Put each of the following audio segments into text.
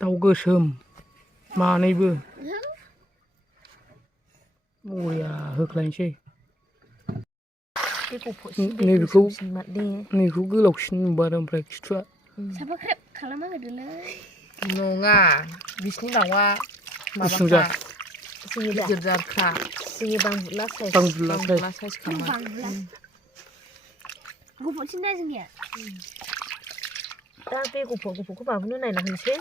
दाउ गोसोम मानैबो बरिया होख्लायनोसै नैखौ गोलावसिन नुबाय आरो ओमफ्राय खिथुआ साफा ख्रेब खालामना होदोलै नङा बिसिनि दाउआ गुसुंजा गिदिर जारखा जोंनि बांबुला साइज खालामो गुफुरसिन दा जोंनिया दा बे गुफुरखौ बाबुनो नायना होनोसै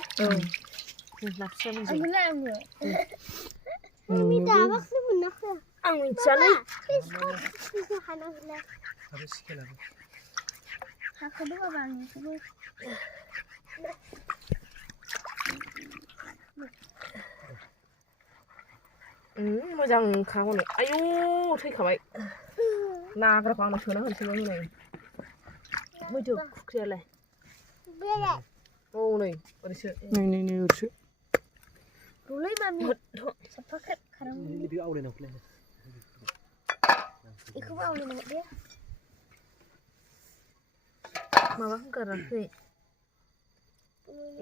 आं मिथियालै मोजां खाहनो आयु थैखाबाय नाग्राखौ आंनाव सोना होनोसैमोन नै मैथो खुख्रियालाय औ नै ओरैसो नै ओरैसो रुलै मामि साफा ख्रेब खालामो बेखौबो आवलायनांगौ दे माबा होगाराखै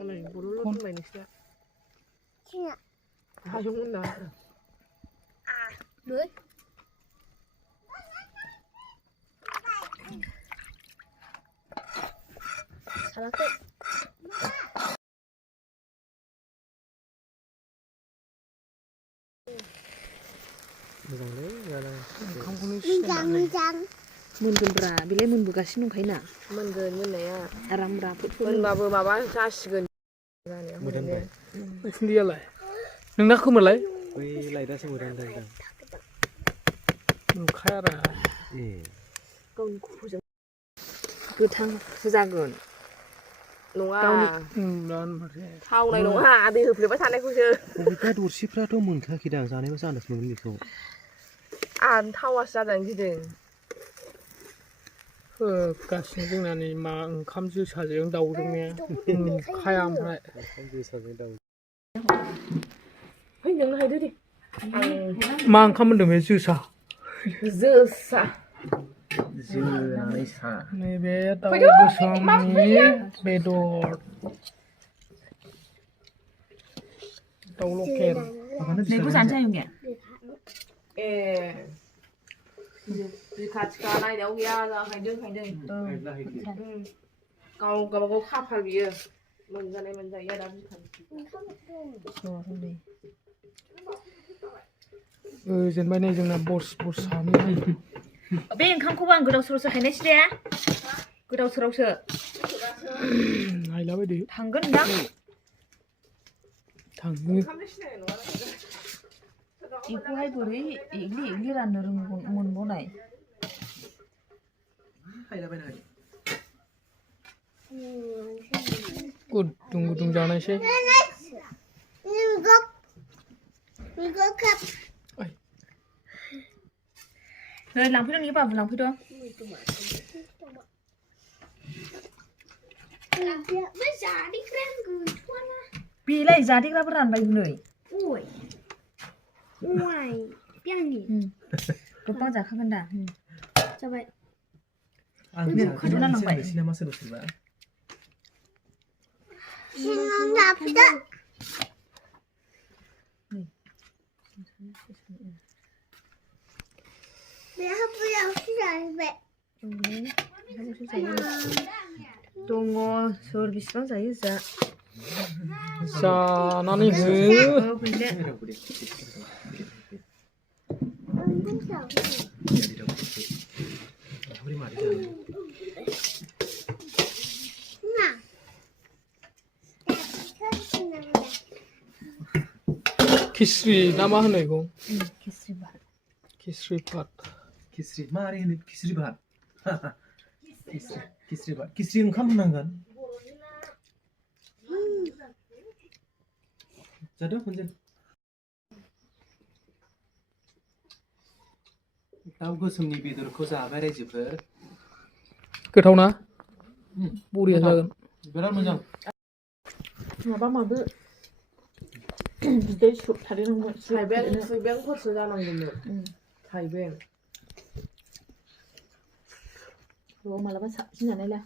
नै बुरुल बुंबाय नोंसिना हाजोमोन ना नै सालाखै मोनगोनब्रा बेलाय मोनबोगासिनो दंखायोना मोनगोन मोननाया आराम राफोद मोनबाबो माबा जासिगोन नोंसिनियालाय नोंना खोमोनलाय बै लाइटआसो मोजां नुखाया आरो गावनि खुफुजों गोथां जागोन नङा थावनाय नङा दै होफ्लेबाय थानायखौसो बबेबा दरसिफ्राथ' मोनखायाखैदां जानायबा जानोसो मोनगोन बेखौ आं थावासो जाजानो गिदों होगासिनो जोंना नै मा ओंखाम जोसाजों दाउजों ने नुखाया ओमफ्राय जोसाजों दाउ है नोंनो हायदो दे मा ओंखाम होनदों बे जोसा जोनानै सा नैबे दाउ गोसोमनि बेदर दाउ लकेल नैखौ जानोसै आयंनिया ए बिखा थिखा नायनायाव गैया हायदों गावबागाव खाफाल बियो मोनजानाय मोनजायैया दा जेनेबा नै जोंना बस सानै बे ओंखामखौबो आं गोदाव सोरावसो हायनायसै दे गोदाव सोरावसो नायला बायदो थांगोन दां थाङो बेखौहाय बोरै एग्लि राननो मोनबावनाय गुदुं जानायसै नै लांफैदो नोंनि बाबु लांफैदो बेलाय जादेग्राबो रानबाय नै गोबां जाखागोन दा जाबाय खाजोना लांबाय दङ सोर बिसिबां जायो जानानै हो खिस्रि ना मा होनो बेखौ खिस्रि भात मारै होनो खिस्रि भात खिस्रि ओंखाम होनांगोन जादों खनसे दाउ गोसोमनि बेदरखौ जाबाय रायजोफोर गोथावना बरिया जागोन बिराद मोजां माबो बिदै सोबथारनांगोन थाइबेंफोरसो जानांगौमोन थाइबें मालाबा साबसिन जानायला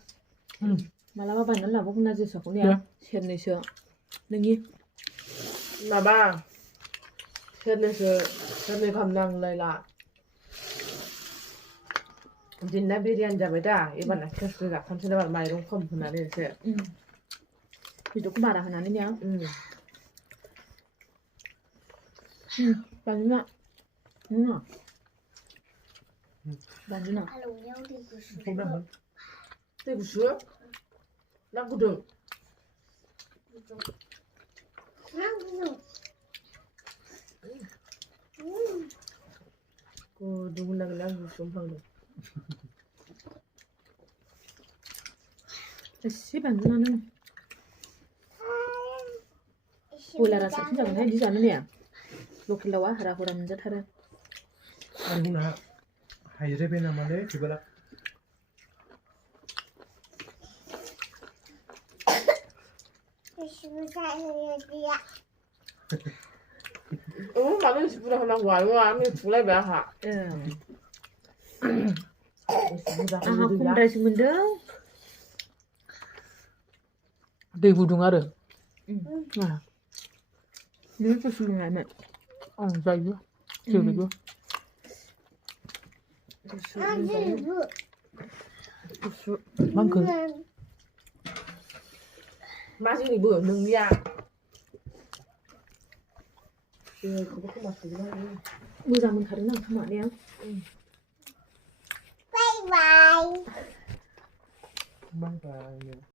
मालाबा बायनानै लाबोगोन ना जोसाखौ ने सेरनैसो 능이 나봐. 셔네 감랑 라이라. 진나 비리안 잡아다. 이번 아크스가 감시다 마이롱 컴프나네 세. 이거 말아 하나는요. 응. 만준아. 만준아. Alo nhau thì cứ sửa. không đâu Thế sữa. Đang có được. Nào rồi. Cô đúng là đang xuống phòng này. 씨 만준아는 올라라서 친정을 해주지 않느냐. 로킬라와 하라고라 문제 타는. 아니구나. 하이레베나 말래 그거라. Mà cái sữa là ngoài qua mình phụ lại bà hả? 아, 콩다리 심은데? 내 부둥아를 이렇게 수능하면 자유 저기도 만큼 Má gì bữa nừng nha. Không có mặt gì đâu. 의자문 다르나 그만 아니야? Bye bye. Bye bye.